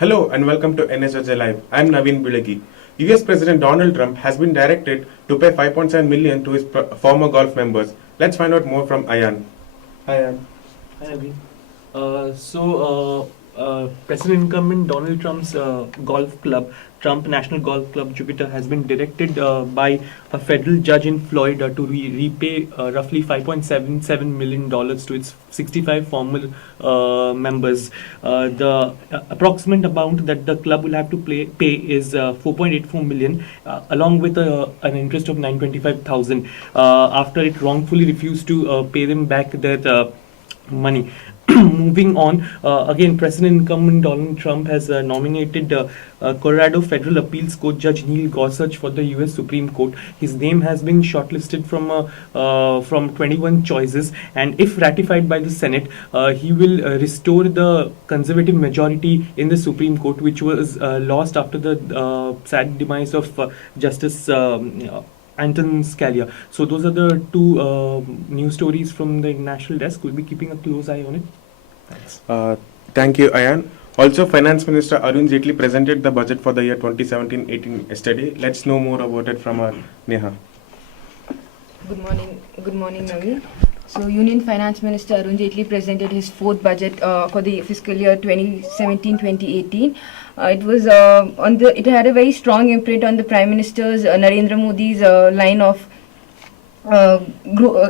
Hello and welcome to NSoJ Live. I am Naveen Bilagi. US President Donald Trump has been directed to pay 5.7 million to his former golf members. Let's find out more from Ayan. Hi Ayan. Hi, Naveen. President incumbent Donald Trump's golf club, Trump National Golf Club Jupiter, has been directed by a federal judge in Florida to repay roughly $5.77 million to its 65 former members. The approximate amount that the club will have to pay is 4.84 million, along with an interest of 925,000 after it wrongfully refused to pay them back their money. Moving on, again, President incumbent Donald Trump has nominated Colorado Federal Appeals Court Judge Neil Gorsuch for the U.S. Supreme Court. His name has been shortlisted from 21 choices, and if ratified by the Senate, he will restore the conservative majority in the Supreme Court, which was lost after the sad demise of Justice Anton Scalia. So those are the two news stories from the international desk. We'll be keeping a close eye on it. Thanks. Thank you, Ayan. Also, Finance Minister Arun Jaitley presented the budget for the year 2017-18 yesterday. Let's know more about it from our Neha. Good morning, Naveen. So, Union Finance Minister Arun Jaitley presented his fourth budget for the fiscal year 2017-2018. It had a very strong imprint on the Prime Minister's Narendra Modi's line of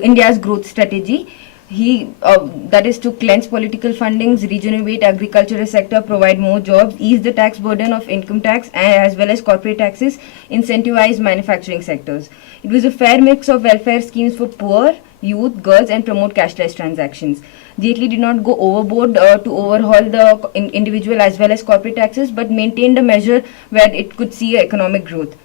India's growth strategy. That is to cleanse political fundings, regenerate agricultural sector, provide more jobs, ease the tax burden of income tax as well as corporate taxes, incentivize manufacturing sectors. It was a fair mix of welfare schemes for poor, youth, girls, and promote cashless transactions. Jaitley did not go overboard to overhaul the individual as well as corporate taxes, but maintained a measure where it could see economic growth.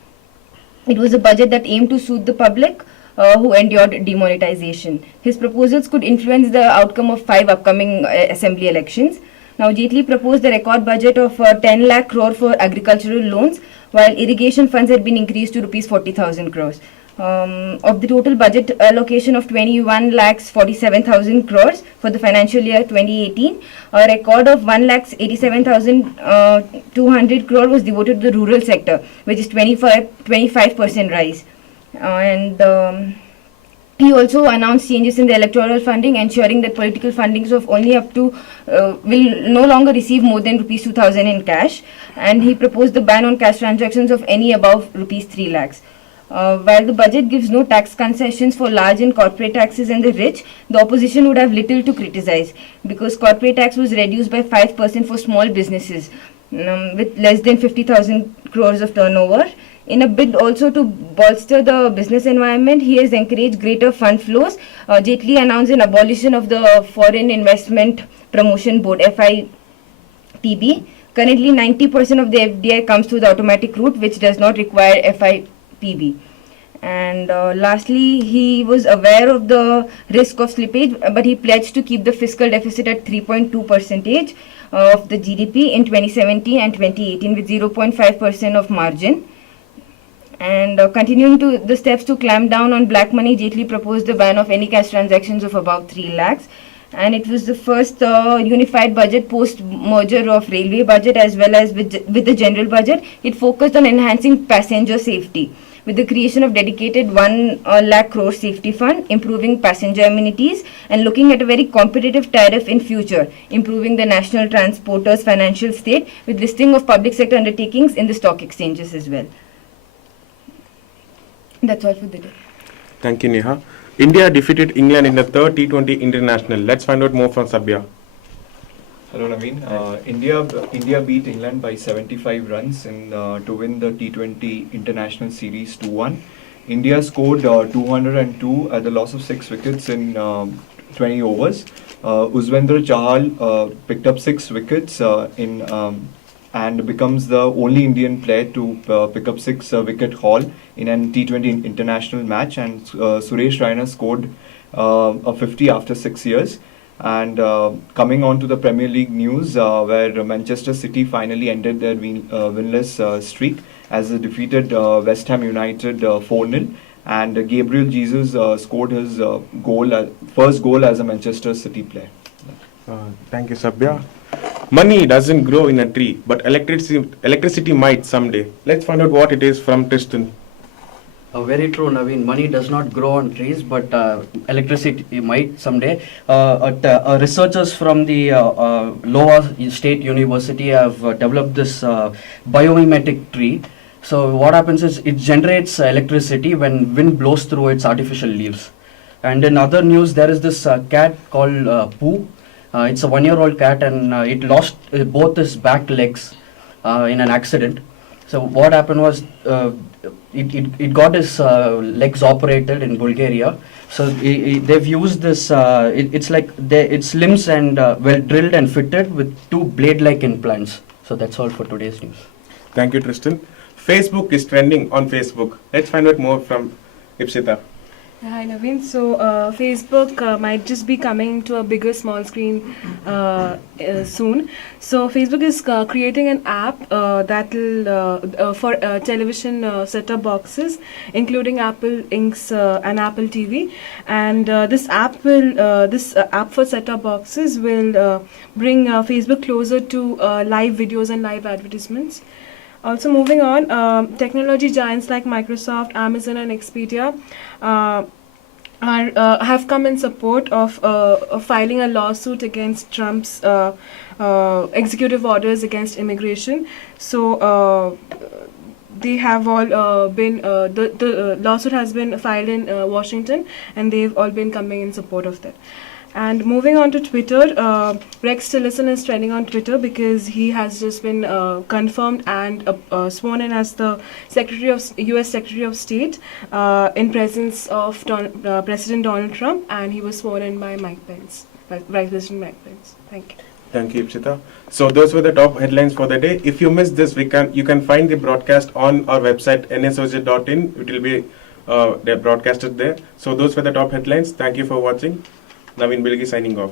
It was a budget that aimed to soothe the public who endured demonetization. His proposals could influence the outcome of 5 upcoming assembly elections. Now, Jaitley proposed a record budget of 10 lakh crore for agricultural loans, while irrigation funds had been increased to rupees 40,000 crores. Of the total budget allocation of 21 lakhs 47,000 crores for the financial year 2018, a record of 1 lakhs 87,200 crore was devoted to the rural sector, which is 25% rise. He also announced changes in the electoral funding, ensuring that political fundings of only up to will no longer receive more than rupees 2,000 in cash, and he proposed the ban on cash transactions of any above rupees 3 lakhs. While the budget gives no tax concessions for large and corporate taxes and the rich, the opposition would have little to criticize, because corporate tax was reduced by 5% for small businesses with less than 50,000 crores of turnover. In a bid also to bolster the business environment, he has encouraged greater fund flows. Jaitley announced an abolition of the Foreign Investment Promotion Board, FIPB. Currently, 90% of the FDI comes through the automatic route, which does not require FIPB. And lastly, he was aware of the risk of slippage, but he pledged to keep the fiscal deficit at 3.2% of the GDP in 2017 and 2018 with 0.5% of margin. And continuing to the steps to clamp down on black money, Jaitley proposed the ban of any cash transactions of above 3 lakhs. And it was the first unified budget post-merger of railway budget as well as with the general budget. It focused on enhancing passenger safety with the creation of dedicated 1 lakh crore safety fund, improving passenger amenities, and looking at a very competitive tariff in future, improving the national transporters' financial state with listing of public sector undertakings in the stock exchanges as well. That's all for the day. Thank you, Neha. India defeated England in the third T20 International. Let's find out more from Sabya. Hello, Naveen. India beat England by 75 runs to win the T20 International Series 2-1. India scored 202 at the loss of 6 wickets in 20 overs. Uzvendra Chahal picked up 6 wickets and becomes the only Indian player to pick up 6-wicket haul in an T20 international match. And Suresh Raina scored a 50 after 6 years. And coming on to the Premier League news, where Manchester City finally ended their winless streak as they defeated West Ham United 4-0. And Gabriel Jesus scored his first goal as a Manchester City player. Thank you, Sabya. Money doesn't grow in a tree, but electricity might someday. Let's find out what it is from Tristan. Very true, Naveen. Money does not grow on trees, but electricity might someday. Researchers from the Iowa State University have developed this biomimetic tree. So what happens is it generates electricity when wind blows through its artificial leaves. And in other news, there is this cat called Pooh. It's a 1-year-old cat, and it lost both its back legs in an accident. So what happened was it got his legs operated in Bulgaria. So they've used this. It's like its limbs and well drilled and fitted with 2 blade-like implants. So that's all for today's news. Thank you, Tristan. Facebook is trending on Facebook. Let's find out more from Ipsita. Hi Naveen. So Facebook might just be coming to a bigger small screen soon. So Facebook is creating an app that'll for television set-top boxes, including Apple Inc.'s and Apple TV. And this app for set-top boxes will bring Facebook closer to live videos and live advertisements. Also moving on, technology giants like Microsoft, Amazon and Expedia have come in support of filing a lawsuit against Trump's executive orders against immigration. So they have all been, the lawsuit has been filed in Washington, and they've all been coming in support of that. And moving on to Twitter, Rex Tillerson is trending on Twitter because he has just been confirmed and sworn in as the U.S. Secretary of State in presence of President Donald Trump, and he was sworn in by Vice President Mike Pence. Thank you. Thank you, Ipsita. So those were the top headlines for the day. If you missed this, you can find the broadcast on our website nsoj.in. It will be they're broadcasted there. So those were the top headlines. Thank you for watching. Naveen Bilgi signing off.